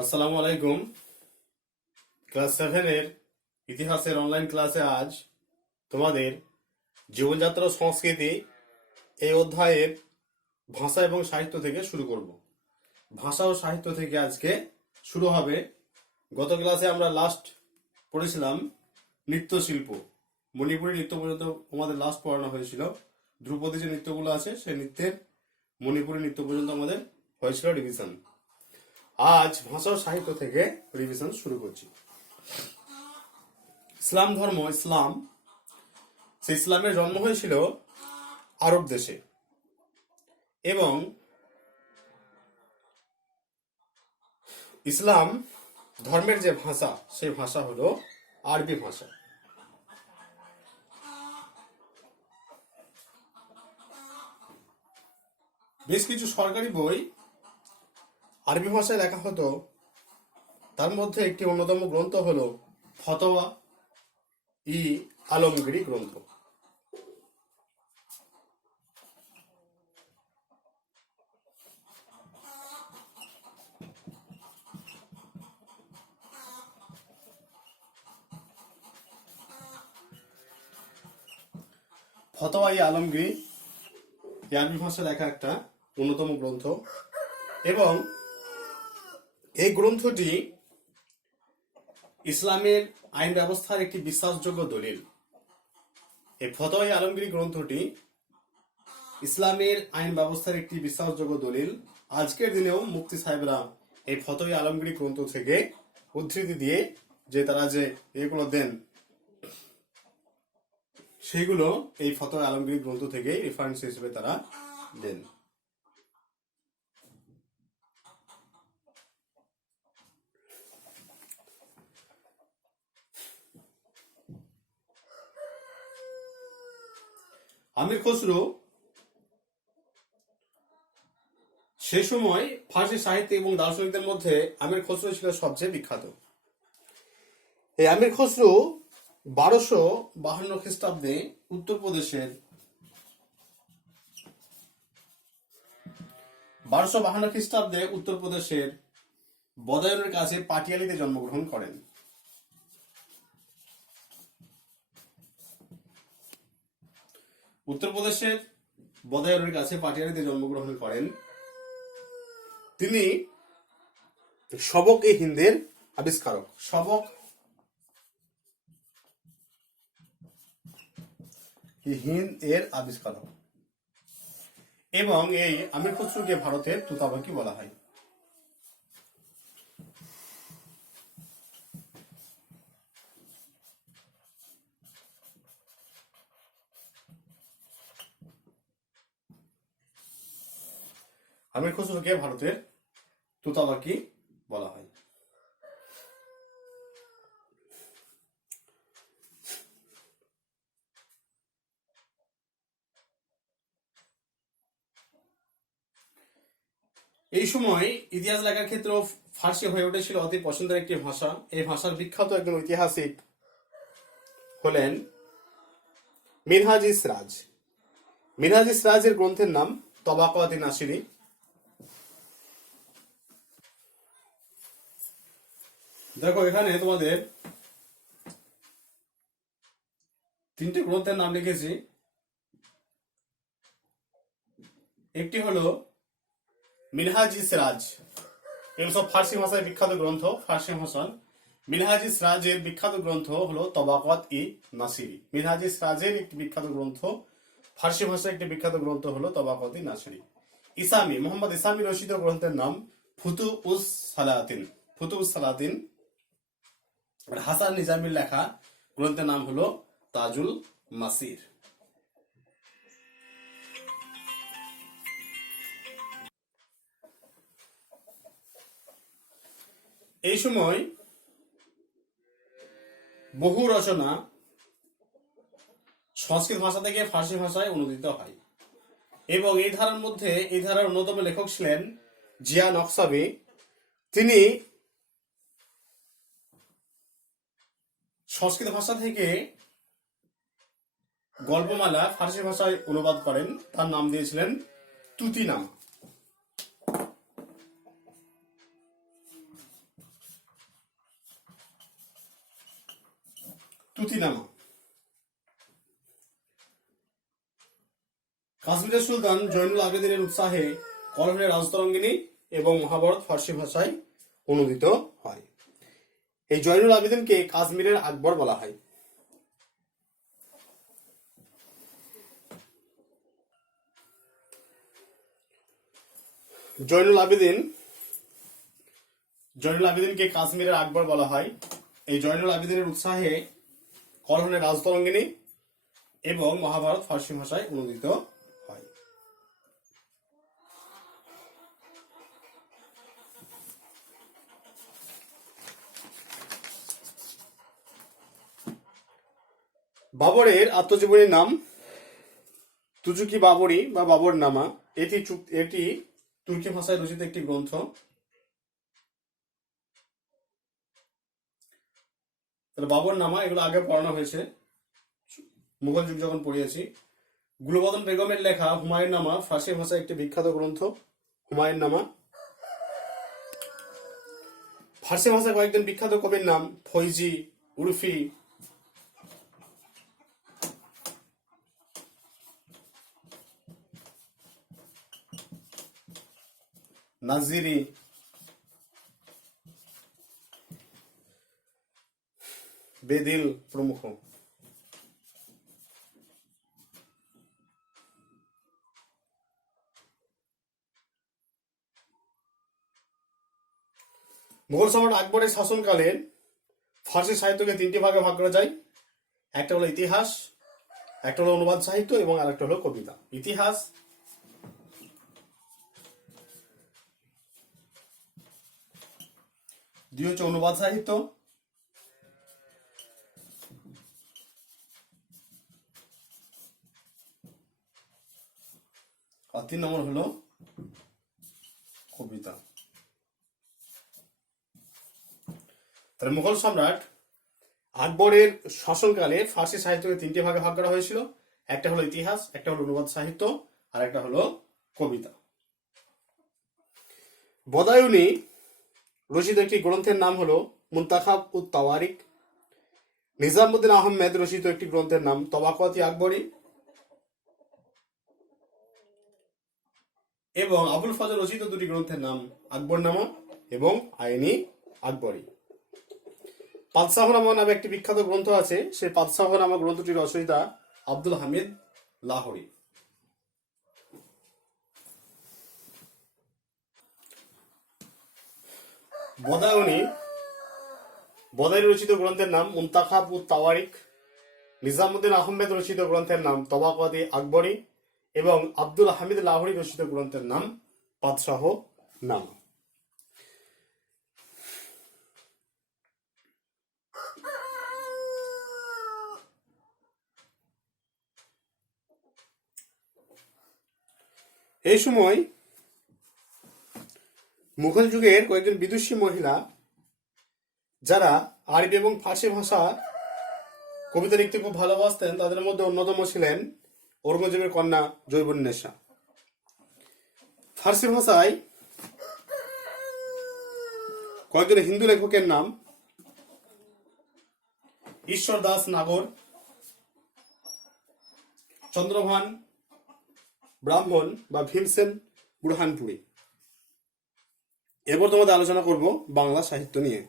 আসসালামু আলাইকুম। ক্লাস 7 এর ইতিহাসের অনলাইন ক্লাসে আজ তোমাদের জীবনযাত্রা ও সংস্কৃতি এই অধ্যায়ের ভাষা এবং সাহিত্য থেকে শুরু করব। ভাষা ও সাহিত্য থেকে আজকে শুরু হবে। গত ক্লাসে আমরা লাস্ট পড়েছিলাম নৃত্যশিল্প, মণিপুরী নৃত্য পর্যন্ত আমাদের লাস্ট পড়ানো হয়েছিল। ধ্রুপদী যে নৃত্যগুলো আছে সেই নৃত্যের মণিপুরী নৃত্য পর্যন্ত আমাদের হয়েছিল রিভিশন। আজ ভাষা ও সাহিত্য থেকে রিভিশন শুরু করছি। ইসলাম ধর্ম, ইসলামের জন্ম হয়েছিল আরব দেশে এবং ইসলাম ধর্মের যে ভাষা সেই ভাষা হলো আরবি ভাষা। বেশ কিছু সরকারি বই আরবি ভাষায় লেখা হতো। তার মধ্যে একটি অন্যতম গ্রন্থ হলো ফতোয়া ই আলমগীরি গ্রন্থ। ফতোয়া ই আলমগীরি আরবি ভাষায় লেখা একটা অন্যতম গ্রন্থ এবং এই গ্রন্থটি ইসলামের আইন ব্যবস্থার একটি বিশ্বাসযোগ্য দলিল। এই ফতোয়া ই আলমগীরি গ্রন্থটি ইসলামের আইন ব্যবস্থার একটি বিশ্বাসযোগ্য দলিল। আজকের দিনেও মুফতি সাহেবরা এই ফতোয়া ই আলমগীরি গ্রন্থ থেকে উদ্ধৃতি দিয়ে যে তারা যে এগুলো দেন সেইগুলো এই ফতোয়া ই আলমগীরি গ্রন্থ থেকে রেফারেন্স হিসেবে তারা দেন। আমির খসরু সে সময় ফার্সি সাহিত্য এবং দার্শনিকদের মধ্যে আমির খসরু ছিল সবচেয়ে বিখ্যাত। এই আমির খসরু 1252 খ্রিস্টাব্দে উত্তরপ্রদেশের 1252 খ্রিস্টাব্দে উত্তরপ্রদেশের বদায়ুনের কাছে পাটিয়ালিতে জন্মগ্রহণ করেন। উত্তরপ্রদেশের বদায়ুনের কাছে পাটিয়ালিতে জন্মগ্রহণ করেন। তিনি সবক এ হিন্দের আবিষ্কারক, সবক হিন্দ এর আবিষ্কারক এবং এই আমির খসরুকে ভারতের তুতাবাকি বলা হয়। আমির খসরুকে ভারতের তুতাবাকি বলা হয়। এই সময় ইতিহাস লেখার ক্ষেত্রে ফার্সি হয়ে উঠেছিল অতি পছন্দের একটি ভাষা। এই ভাষার বিখ্যাত একজন ঐতিহাসিক হলেন মিনহাজ-ই সিরাজ। মিনহাজ-ই সিরাজের গ্রন্থের নাম তবাকাত-ই নাসিরী। দেখো এখানে তোমাদের তিনটে গ্রন্থের নাম লিখেছি। একটি হলো মিনহাজ-ই সিরাজ, এগুলো সব ফার্সি ভাষায় বিখ্যাত গ্রন্থ। ফার্সি ভাষা মিনহাজ-ই সিরাজের বিখ্যাত গ্রন্থ হলো তবাকাত-ই নাসিরী। মিনহাজ-ই সিরাজের একটি বিখ্যাত গ্রন্থ, ফার্সি ভাষায় একটি বিখ্যাত গ্রন্থ হলো তবাকাত-ই নাসিরী। ইসামি, মোহাম্মদ ইসামি রচিত গ্রন্থের নাম ফুতুউস সালাতিন। ফুতুউস সালাতিন। আর হাসান নিজামীর লেখা গ্রন্থের নাম হলো তাজুল মাসির। এই সময় বহু রচনা সংস্কৃত ভাষা থেকে ফার্সি ভাষায় অনুদিত হয় এবং এই ধারার অন্যতম লেখক ছিলেন জিয়া নকশাবি। তিনি সংস্কৃত ভাষা থেকে গল্পমালা ফার্সি ভাষায় অনুবাদ করেন। তার নাম দিয়েছিলেন তুতিনামা। তুতিনামা। কাশ্মীরের সুলতান জৈনুল আবেদিনের উৎসাহে কলমের রাজতরঙ্গিনী এবং মহাভারত ফার্সি ভাষায় অনুদিত হয়। এই জৈনুল আবেদিনকে কাশ্মীরের আকবর বলা হয়। জৈনুল আবেদিনকে কাশ্মীরের আকবর বলা হয়। এই জৈনুল আবেদিনের উৎসাহে কলমের রাজতরঙ্গিনী এবং মহাভারত ফার্সি ভাষায় অনুদিত হয়। বাবরের আত্মজীবনীর নাম তুজুকি বাবরি বা বাবরনামা। এটি তুর্কি ভাষায় রচিত একটি গ্রন্থ। বাবরনামা এগুলো আগে পড়ানো হয়েছে, মুঘল যুগ যখন পড়িয়েছি। গুলবদন বেগমের লেখা হুমায়ুন নামা ফার্সি ভাষায় একটি বিখ্যাত গ্রন্থ। হুমায়ুন নামা। ফার্সি ভাষায় কয়েকজন বিখ্যাত কবির নাম ফৈজি, উর্ফি, নাজিরি, বেদিল প্রমুখ। মুঘল সম্রাট আকবরের শাসনকালে ফার্সি সাহিত্যকে তিনটি ভাগে ভাগ করা যায়। একটা হলো ইতিহাস, একটা হলো অনুবাদ সাহিত্য এবং আরেকটা হলো কবিতা। ইতিহাস, দুই হচ্ছে অনুবাদ সাহিত্য, আর 3 নম্বর হলো কবিতা। তাহলে মুঘল সম্রাট আকবরের শাসনকালে ফার্সি সাহিত্যকে তিনটি ভাগে ভাগ করা হয়েছিল। একটা হলো ইতিহাস, একটা হলো অনুবাদ সাহিত্য, আর একটা হলো কবিতা। বদায়ুনি রচিত একটি গ্রন্থের নাম হলো মুনতাখাব উত তাওয়ারিক। নিজামুদ্দিন আহমেদ রচিত একটি গ্রন্থের নাম তবাকাত-ই আকবরী এবং আবুল ফজল রচিত দুটি গ্রন্থের নাম আকবরনামা এবং আইনি আকবরী। পাদশাহনামা নামে একটি বিখ্যাত গ্রন্থ আছে। সেই পাদশাহনামা গ্রন্থটির রচয়িতা আব্দুল হামিদ লাহোরী। বদায়ুনি রচিত গ্রন্থের নাম মুনতাখাব উত তাওয়ারিক। নিজামুদ্দিন আহমেদ রচিত গ্রন্থের নাম তবাকাত-ই আকবরী এবং আব্দুল হামিদ লাহোরী রচিত গ্রন্থের নাম পাদশাহনামা। এই সময় মুঘল যুগের কয়েকজন বিদুষী মহিলা যারা আরবি এবং ফার্সি ভাষা কবিতা লিখতে খুব ভালোবাসতেন, তাদের মধ্যে অন্যতম ছিলেন ঔরঙ্গজেবের কন্যা জৈবুন্নেসা। ফার্সি ভাষায় কয়েকজন হিন্দু লেখকের নাম ঈশ্বর দাস নাগর, চন্দ্রভান ব্রাহ্মণ বা ভীমসেন বুরহানপুরি। এরপর তোমাদের আলোচনা করব বাংলা সাহিত্য নিয়ে।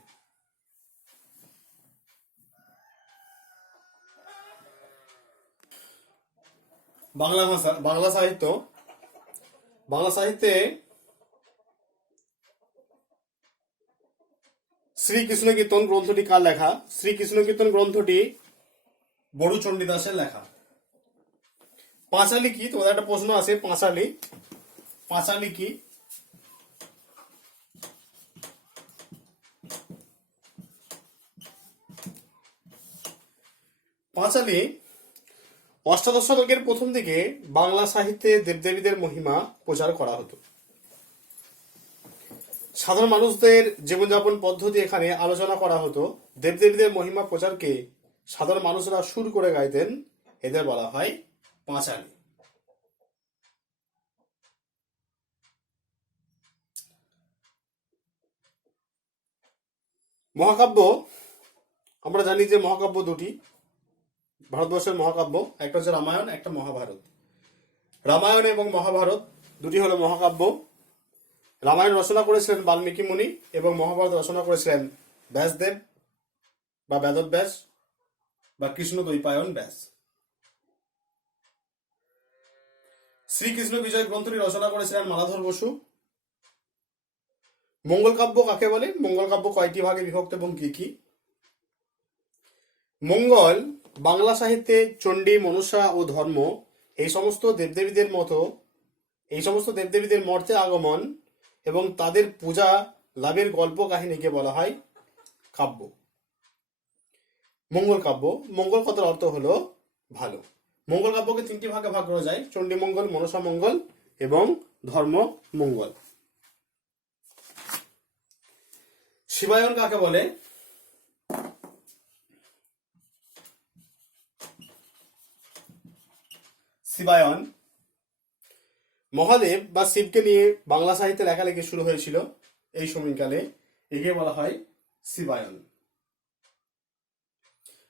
বাংলা সাহিত্যে শ্রীকৃষ্ণ কীর্তন গ্রন্থটি কার লেখা? শ্রীকৃষ্ণ কীর্তন গ্রন্থটি বড়ু চণ্ডীদাসের লেখা। পাঁচালী কি? তোমাদের একটা প্রশ্ন আছে, পাঁচালী কি? পাঁচালী অষ্টাদশ শতকের প্রথম দিকে বাংলা সাহিত্যে দেবদেবীদের মহিমা প্রচার করা হতো। সাধারণ মানুষদের জীবনযাপন পদ্ধতি এখানে আলোচনা করা হতো। দেবদেবীদের মহিমা প্রচারকে সাধারণ মানুষরা সুর করে গাইতেন। এদের বলা হয় পাঁচালী। মহাকাব্য, আমরা জানি যে মহাকাব্য দুটি, ভারতবর্ষের মহাকাব্য, একটা হচ্ছে রামায়ণ, একটা মহাভারত। রামায়ণ এবং মহাভারত দুটি হলো মহাকাব্য। রামায়ণ রচনা করেছিলেন বাল্মীকি মুনি এবং মহাভারত রচনা করেছিলেন ব্যাসদেব বা বেদব্যাস বা কৃষ্ণ দ্বৈপায়ন ব্যাস। শ্রীকৃষ্ণ বিজয় গ্রন্থটি রচনা করেছিলেন মালাধর বসু। মঙ্গল কাব্য কাকে বলে? মঙ্গল কাব্য কয়টি ভাগে বিভক্ত এবং কি কি? মঙ্গল বাংলা সাহিত্যে চণ্ডী, মনসা ও ধর্ম এই সমস্ত দেবদেবীদের মর্তে আগমন এবং তাদের পূজা লাভের গল্প কাহিনীকে বলা হয় কাব্য। মঙ্গল কাব্য, মঙ্গল কথার অর্থ হলো ভালো। মঙ্গল কাব্যকে তিনটি ভাগে ভাগ করা যায়: চণ্ডী মঙ্গল, মনসা মঙ্গল এবং ধর্ম মঙ্গল। শিবায়ন কাকে বলে? শিবায়ন মহাদেব বা শিবকে নিয়ে বাংলা সাহিত্যে লেখালেখি শুরু হয়েছিল এই সময়কালে, একে বলা হয় শিবায়ন।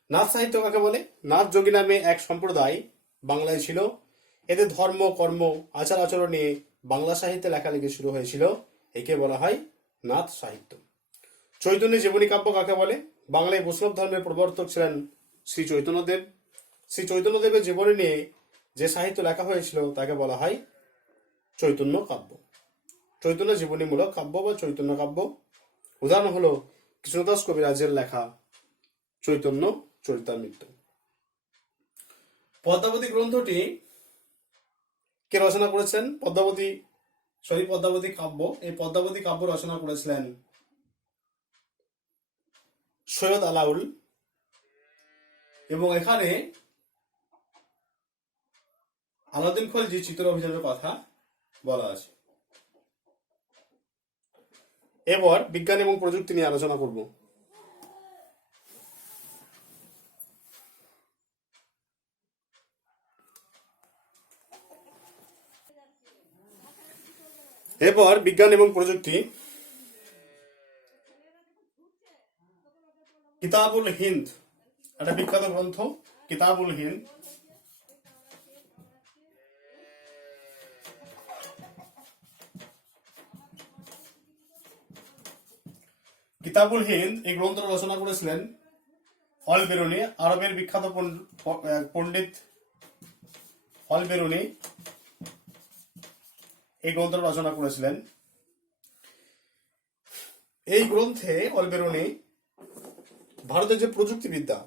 নাথ সাহিত্য কাকে বলে? নাথ যোগী নামে এক সম্প্রদায় বাংলায় ছিল। এদের ধর্ম, কর্ম, আচার আচরণ নিয়ে বাংলা সাহিত্যে লেখালেখি শুরু হয়েছিল, একে বলা হয় নাথ সাহিত্য। চৈতন্য জীবনী কাব্য কাকে বলে? বাংলায় বৈষ্ণব ধর্মের প্রবর্তক ছিলেন শ্রী চৈতন্যদেব। শ্রী চৈতন্যদেবের জীবনী নিয়ে যে সাহিত্য লেখা হয়েছিল তাকে বলা হয় চৈতন্য কাব্য। চৈতন্য জীবনীমূলক কাব্য বা চৈতন্য কাব্য। উদাহরণ হলো কৃষ্ণদাস কবিরাজের লেখা চৈতন্য চরিতামৃত। পদ্মাবতী গ্রন্থটি কে রচনা করেছেন? পদ্মাবতী কাব্য, এই পদ্মাবতী কাব্য রচনা করেছিলেন সৈয়দ আলাউল, এবং এখানে আলাউদ্দিন খলজি চিতর অভিযানের কথা বলা আছে। এবার বিজ্ঞান এবং প্রযুক্তি নিয়ে আলোচনা করব। এরপর বিজ্ঞান এবং প্রযুক্তি। কিতাবুল হিন্দ একটা বিখ্যাত গ্রন্থ। কিতাবুল হিন্দ এই গ্রন্থ রচনা করেছিলেন অল বেরুনি, আরবের বিখ্যাত পণ্ডিত অল বেরুনি এই গ্রন্থ রচনা করেছিলেন। এই গ্রন্থে অল বেরুনি ভারতের যে প্রযুক্তিবিদ্যা,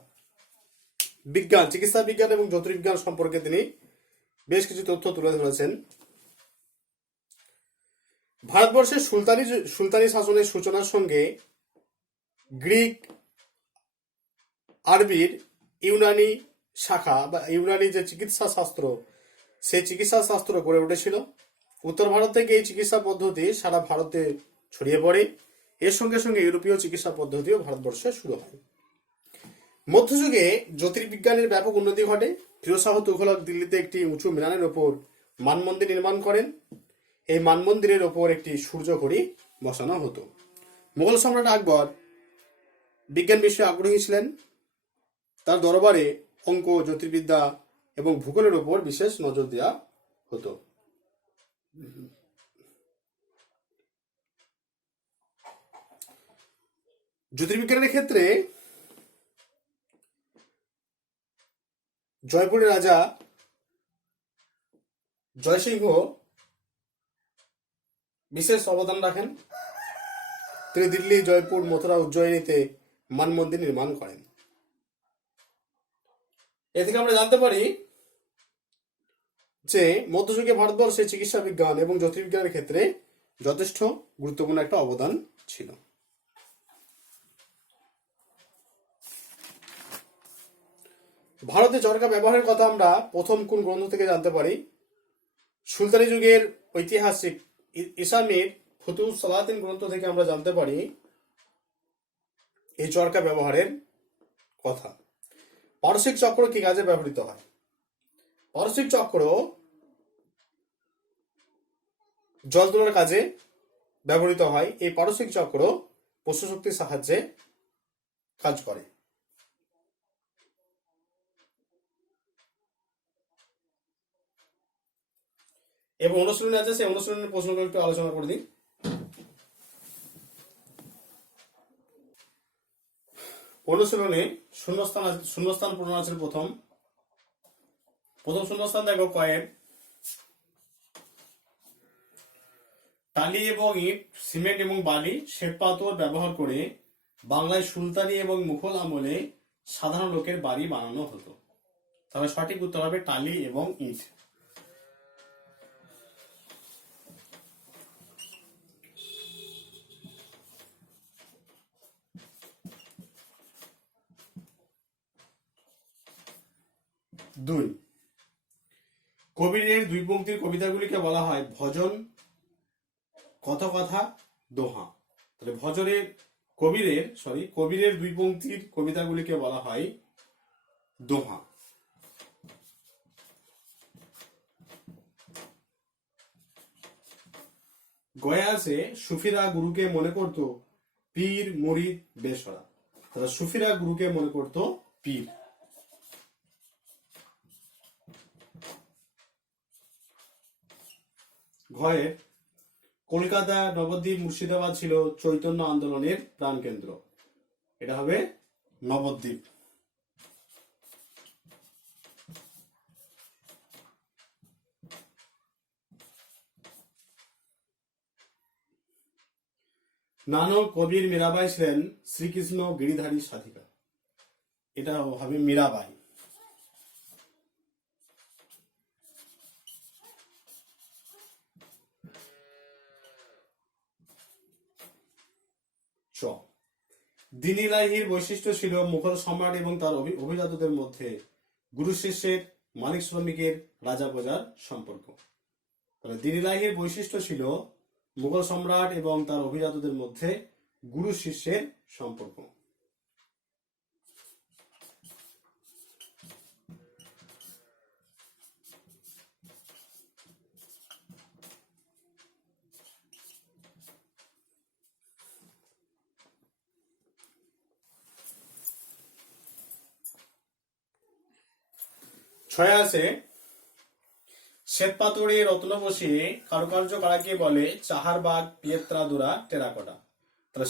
বিজ্ঞান, চিকিৎসা বিজ্ঞান এবং জ্যোতির্বিজ্ঞান সম্পর্কে তিনি বেশ কিছু তথ্য তুলে ধরেছেন। ভারতবর্ষের সুলতানি শাসনের সূচনার সঙ্গে গ্রিক, আরবির ইউনানি শাখা বা ইউনানি যে চিকিৎসা শাস্ত্র, সেই চিকিৎসা শাস্ত্র গড়ে উঠেছিল। উত্তর ভারত থেকে এই চিকিৎসা পদ্ধতি সারা ভারতে ছড়িয়ে পড়ে। এর সঙ্গে সঙ্গে ইউরোপীয় চিকিৎসা পদ্ধতিও ভারতবর্ষে শুরু হয়। মধ্যযুগে জ্যোতির্বিজ্ঞানের ব্যাপক উন্নতি ঘটে। ফিরোজ শাহ তুঘলক দিল্লিতে একটি উঁচু মিনারের ওপর মানমন্দির নির্মাণ করেন। এই মানমন্দিরের ওপর একটি সূর্য ঘড়ি বসানো হতো। মুঘল সম্রাট আকবর বিজ্ঞান বিষয়ে আগ্রহী ছিলেন। তার দরবারে অঙ্ক, জ্যোতির্বিদ্যা এবং ভূগোলের ওপর বিশেষ নজর দেওয়া হতো। জ্যোতির্বিজ্ঞানের ক্ষেত্রে জয়পুরের রাজা জয়সিংহ বিশেষ অবদান রাখেন। তিনি দিল্লি, জয়পুর, মথুরা, উজ্জয়িনীতে মানমন্দির নির্মাণ করেন। এ থেকে আমরা জানতে পারি যে মধ্যযুগে ভারতবর্ষে চিকিৎসা বিজ্ঞান এবং জ্যোতির্বিজ্ঞানের ক্ষেত্রে যথেষ্ট গুরুত্বপূর্ণ একটা অবদান ছিল। ভারতে চরকা ব্যবহারের কথা আমরা প্রথম কোন গ্রন্থ থেকে জানতে পারি? সুলতানি যুগের ঐতিহাসিক ইসামির ফুতুহ সালাতিন গ্রন্থ থেকে আমরা জানতে পারি এই চরকা ব্যবহারের কথা। পারসিক চক্র কি কাজে ব্যবহৃত হয়? পারসিক চক্র জল তোলার কাজে ব্যবহৃত হয়। এই পারসিক চক্র পশু শক্তির সাহায্যে কাজ করে। এবং অনুশীলনী আছে, সেই অনুশীলনের প্রশ্নগুলো একটু আলোচনা করে দিই। অনুশীলনে শূন্যস্থান পূরণ আছে। প্রথম শূন্যস্থান দেখো, কয়েক টালি এবং ইট, সিমেন্ট এবং বালি, শ্বেতপাথর ব্যবহার করে বাংলায় সুলতানি এবং মুঘল আমলে সাধারণ লোকের বাড়ি বানানো হতো। তাহলে সঠিক উত্তর হবে টালি এবং ইট। দুই, কবিরের দুই পংক্তির কবিতাগুলিকে বলা হয় ভজন, কথকথা, দোহা। তাহলে কবিরের দুই পংক্তির কবিতাগুলিকে বলা হয় দোহা। গয়া আছে, সুফিরা গুরুকে মনে করত পীর, মুরিদ, বেসরা। তাহলে সুফিরা গুরুকে মনে করত পীর। ঘয়ে কলকাতা, নবদ্বীপ, মুর্শিদাবাদ ছিল চৈতন্য আন্দোলনের প্রাণকেন্দ্র। এটা হবে নবদ্বীপ। নানক, কবির, মীরাবাই ছিলেন শ্রীকৃষ্ণ গিরিধারী সাধিকা। এটা হবে মীরাবাই। দীন ইলাহির বৈশিষ্ট্য ছিল মুঘল সম্রাট এবং তার অভিজাতদের মধ্যে গুরু শিষ্যের, মালিক শ্রমিকের, রাজা প্রজার সম্পর্ক। তাহলে দীন ইলাহির বৈশিষ্ট্য ছিল মুঘল সম্রাট এবং তার অভিজাতদের মধ্যে গুরু শিষ্যের সম্পর্ক। ছয় আছে, শ্বেতপাথরে রত্ন বসিয়ে কারুকার্য করাকে বলে চাহারবাগ, পিয়েত্রাদুরা, টেরাকোটা। তাহলে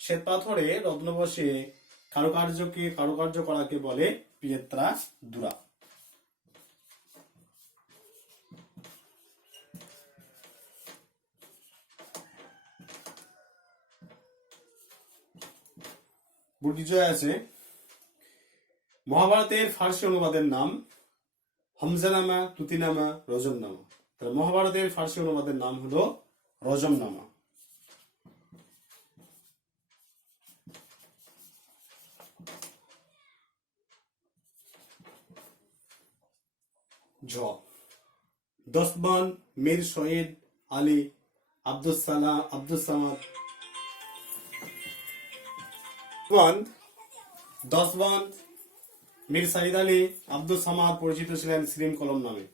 শ্বেতপাথরে রত্ন বসিয়ে কারুকার্য করাকে বলে পিয়েত্রাদুরা। বুটিজয় আছে, মহাভারতের ফার্সি অনুবাদের নাম হামজানামা, তুতিনামা, রজমনামা। তাহলে মহাভারতের ফার্সি অনুবাদের নাম হলো রজমনামা। ঝ, দস্তবন্দ, মীর শহীদ আলী, আব্দুস সামাদ। দস্তবন্দ, মীর সাইদ আলী, আব্দুস সামাদ পরিচিত ছিলেন সিলিম কলম নামে।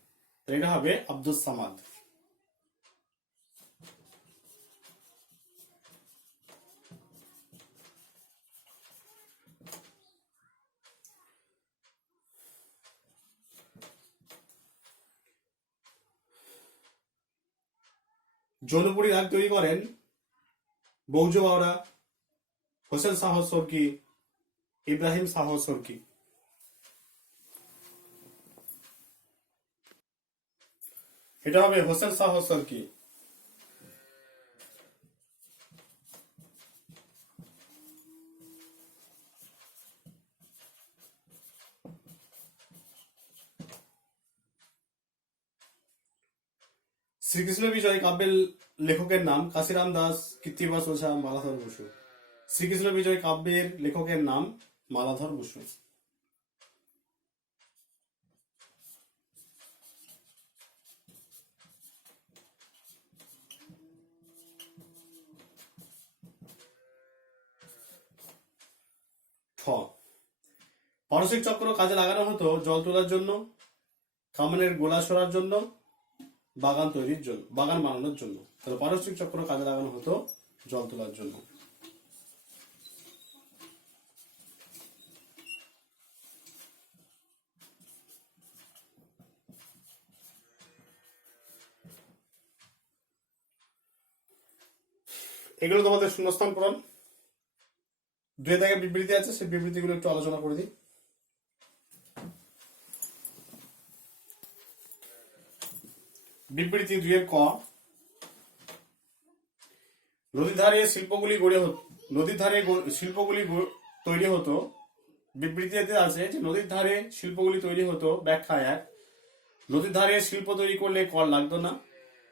এটা হবে আব্দুস সামাদ। জৌনপুরী রাগ তৈরি করেন বৌজ বাওরা, হোসেন শাহ সরকি, ইব্রাহিম শাহ সরকি। এটা হবে হোসেন শাহ সরকি। শ্রীকৃষ্ণ বিজয় কাব্যের লেখকের নাম কাশিরাম দাস, কৃত্তিবাস ওঝা, মালাধর বসু। শ্রীকৃষ্ণ বিজয় কাব্যের লেখকের নাম মালাধর বসু। ঠ, পারসিক চক্র কাজে লাগানো হতো জল তোলার জন্য, কামানের গোলা সরার জন্য, বাগান বানানোর জন্য। তাহলে পারসিক চক্র কাজে লাগানো হতো জল তোলার জন্য। এগুলো তোমাদের শূন্যস্থান পূরণ। দুই দাগে বিবৃতি আছে, সেই বিবৃতিগুলো একটু আলোচনা করে দিই। বিবৃতি 2 এর ক, নদীর ধারে শিল্পগুলি তৈরি হতো। বিবৃতিতে আছে যে নদীর ধারে শিল্পগুলি তৈরি হতো। ব্যাখ্যা 1, নদীর ধারে শিল্প তৈরি করলে কর লাগতো না।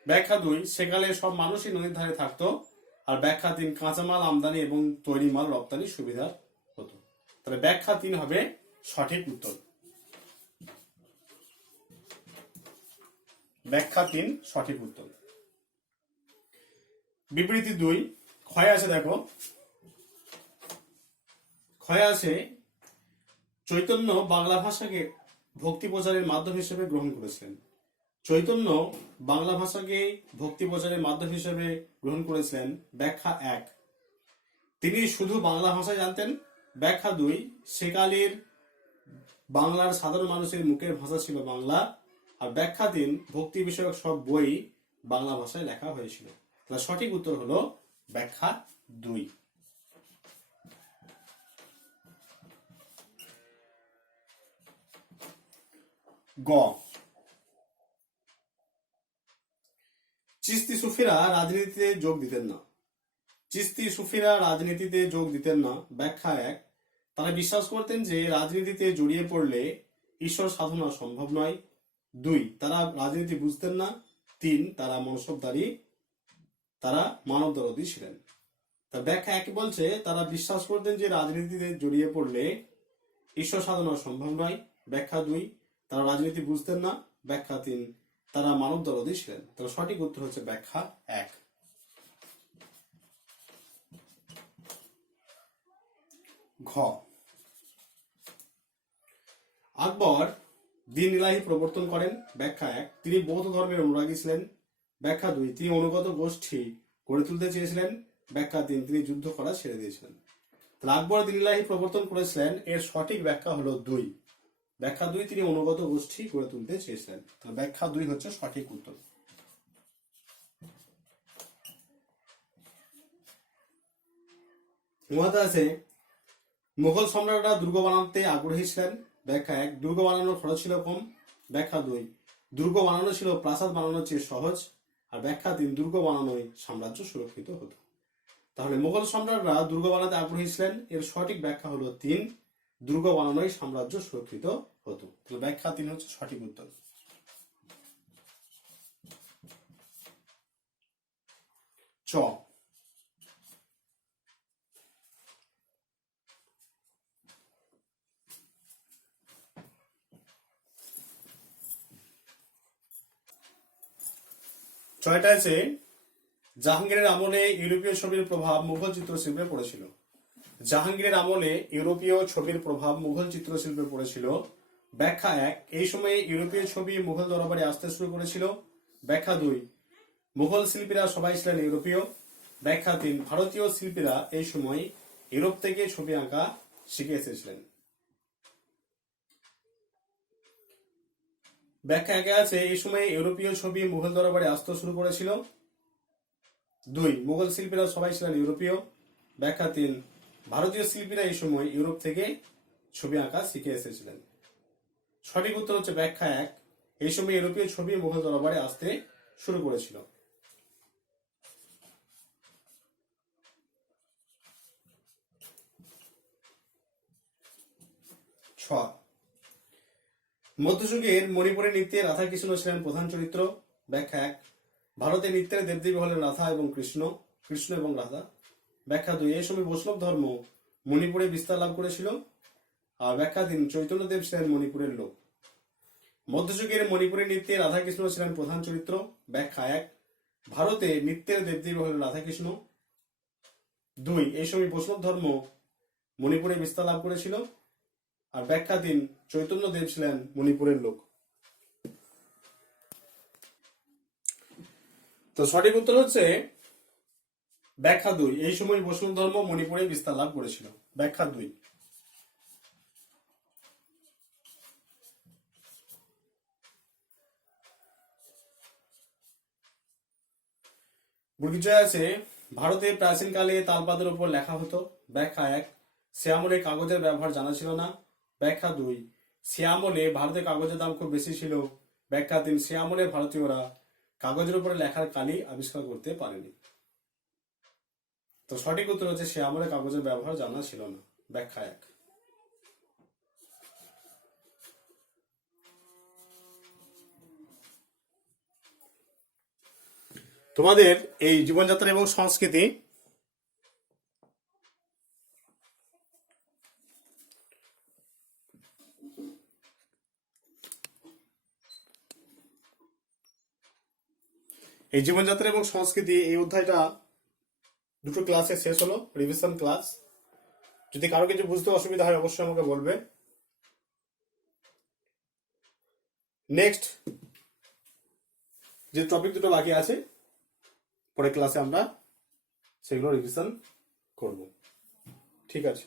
ব্যাখ্যা 2, সেকালে সব মানুষই নদীর ধারে থাকতো। আর ব্যাখ্যা 3, কাঁচামাল আমদানি এবং তৈরি মাল রপ্তানির সুবিধা হতো। তাহলে ব্যাখ্যা 3 হবে সঠিক উত্তর। ব্যাখ্যা 3 সঠিক উত্তর। বিবৃতি 2 ক্ষয় আছে, দেখো ক্ষয় আছে, চৈতন্য বাংলা ভাষাকে ভক্তি প্রচারের মাধ্যম হিসেবে গ্রহণ করেছিলেন। চৈতন্য বাংলা ভাষাকে ভক্তি প্রচারের মাধ্যম হিসেবে গ্রহণ করেছিলেন। ব্যাখ্যা 1, তিনি শুধু বাংলা ভাষা জানতেন। ব্যাখ্যা 2, সেকালের বাংলার সাধারণ মানুষের মুখের ভাষা ছিল বাংলা। আর ব্যাখ্যা 3, ভক্তি বিষয়ক সব বই বাংলা ভাষায় লেখা হয়েছিল। তাহলে সঠিক উত্তর হলো ব্যাখ্যা 2। গ, চিশতি সুফিরা রাজনীতিতে যোগ দিতেন না। চিশতি সুফিরা রাজনীতিতে যোগ দিতেন না। ব্যাখ্যা 1, তারা বিশ্বাস করতেন যে রাজনীতিতে জড়িয়ে পড়লে ঈশ্বর সাধনা সম্ভব নয়। 2, তারা রাজনীতি বুঝতেন না। 3, তারা মনসবদারী, তারা মানবদরদী ছিলেন। তার ব্যাখ্যা 1 বলছে তারা বিশ্বাস করতেন যে রাজনীতিতে জড়িয়ে পড়লে ঈশ্বর সাধনা সম্ভব নয়। ব্যাখ্যা 2, তারা রাজনীতি বুঝতেন না। ব্যাখ্যা 3, তারা মানবদরদী ছিলেন। তাহলে সঠিক উত্তর হচ্ছে ব্যাখ্যা 1। ঘ, আকবর দিন ইলাহি প্রবর্তন করেন। ব্যাখ্যা 1, তিনি বৌদ্ধ ধর্মের অনুরাগী ছিলেন। ব্যাখ্যা 2, তিনি অনুগত গোষ্ঠী গড়ে তুলতে চেয়েছিলেন। ব্যাখ্যা 3, তিনি যুদ্ধ করা ছেড়ে দিয়েছিলেন। তাহলে আকবর দিন ইলাহি প্রবর্তন করেছিলেন, এর সঠিক ব্যাখ্যা হলো 2। ব্যাখ্যা 2, তিনি অনুগত গোষ্ঠী গড়ে তুলতে চেয়েছিলেন। তাহলে ব্যাখ্যা 2 হচ্ছে সঠিক উত্তর। উহাতে আছে, মুঘল সম্রাটরা দুর্গ বানাতে আগ্রহী ছিলেন। ব্যাখ্যা 1, দুর্গ বানানোর খরচ ছিল কম। ব্যাখ্যা 2, দুর্গ বানানো ছিল প্রাসাদ বানানোর চেয়ে সহজ। আর ব্যাখ্যা 3, দুর্গ বানানোয় সাম্রাজ্য সুরক্ষিত হতো। তাহলে মুঘল সম্রাটরা দুর্গ বানাতে আগ্রহী ছিলেন, এর সঠিক ব্যাখ্যা হলো 3, দুর্গ বানানোয় সাম্রাজ্য সুরক্ষিত হতো। তাহলে ব্যাখ্যা 3 হচ্ছে সঠিক উত্তর। চ, ছয়টা আছে, জাহাঙ্গীরের আমলে ইউরোপীয় ছবির প্রভাব মুঘল চিত্রশিল্পে পড়েছিল। জাহাঙ্গীরের আমলে ইউরোপীয় ছবির প্রভাব মুঘল চিত্রশিল্পে পড়েছিল। ব্যাখ্যা 1, এই সময়ে ইউরোপীয় ছবি মুঘল দরবারে আসতে শুরু করেছিল। ব্যাখ্যা 2, মুঘল শিল্পীরা সবাই ছিলেন ইউরোপীয়। ব্যাখ্যা 3, ভারতীয় শিল্পীরা এই সময় ইউরোপ থেকে ছবি আঁকা শিখে এসেছিলেন। ব্যাখ্যা 1 আছে, এই সময়ে ইউরোপীয় ছবি মুঘল দরবারে আসতে শুরু করেছিল। 2, মুঘল শিল্পীরা সবাই ছিলেন ইউরোপীয়। ব্যাখ্যা 3, ভারতীয় শিল্পীরা এই সময় ইউরোপ থেকে ছবি আঁকা শিখে এসেছিলেন। সঠিক উত্তর হচ্ছে ব্যাখ্যা 1, এই সময় ইউরোপীয় ছবি মুঘল দরবারে আসতে শুরু করেছিল। ছ, মধ্যযুগের মণিপুরের নৃত্যে রাধাকৃষ্ণ ছিলেন প্রধান চরিত্র। ব্যাখ্যা 1, ভারতের নৃত্যের দেবদেবী হলেন রাধা এবং কৃষ্ণ, কৃষ্ণ এবং রাধা। ব্যাখ্যা 2, এই সময় বৈষ্ণব ধর্ম মণিপুরে বিস্তার লাভ করেছিল। আর ব্যাখ্যা 3, চৈতন্যদেব ছিলেন মণিপুরের লোক। মধ্যযুগের মণিপুরের নৃত্যে রাধাকৃষ্ণ ছিলেন প্রধান চরিত্র। ব্যাখ্যা 1, ভারতে নৃত্যের দেবদেবী হলেন রাধাকৃষ্ণ। 2, এই সময় বৈষ্ণব ধর্ম মণিপুরে বিস্তার লাভ করেছিল। আর ব্যাখ্যা 3, চৈতন্যদেব ছিলেন মণিপুরের লোক। তো সঠিক উত্তর হচ্ছে ব্যাখ্যা 2, এই সময় বৈষ্ণব ধর্ম মণিপুরে বিস্তার লাভ করেছিল। ব্যাখ্যা 2। বুর্গিজয় আছে, ভারতে প্রাচীনকালে তালপাতের উপর লেখা হতো। ব্যাখ্যা 1, সে আমলে কাগজের ব্যবহার জানা ছিল না। ব্যাখ্যা 2, সে আমলে ভারতে কাগজের দাম খুব বেশি ছিল। ব্যাখ্যা 3, সে আমলে ভারতীয়রা কাগজের উপরে লেখার কালি আবিষ্কার করতে পারেনি। তো সঠিক উত্তর হচ্ছে সে আমলে কাগজের ব্যবহার জানা ছিল না। ব্যাখ্যা 1। তোমাদের এই জীবনযাত্রা এবং সংস্কৃতি এই জীবনযাত্রা এবং সংস্কৃতি এই অধ্যায়টা দুটো ক্লাসে শেষ হলো, রিভিশন ক্লাস। যদি কারো কিছু বুঝতে অসুবিধা হয় অবশ্যই আমাকে বলবে। নেক্সট যে টপিক দুটো বাকি আছে পরের ক্লাসে আমরা সেগুলো রিভিশন করব। ঠিক আছে।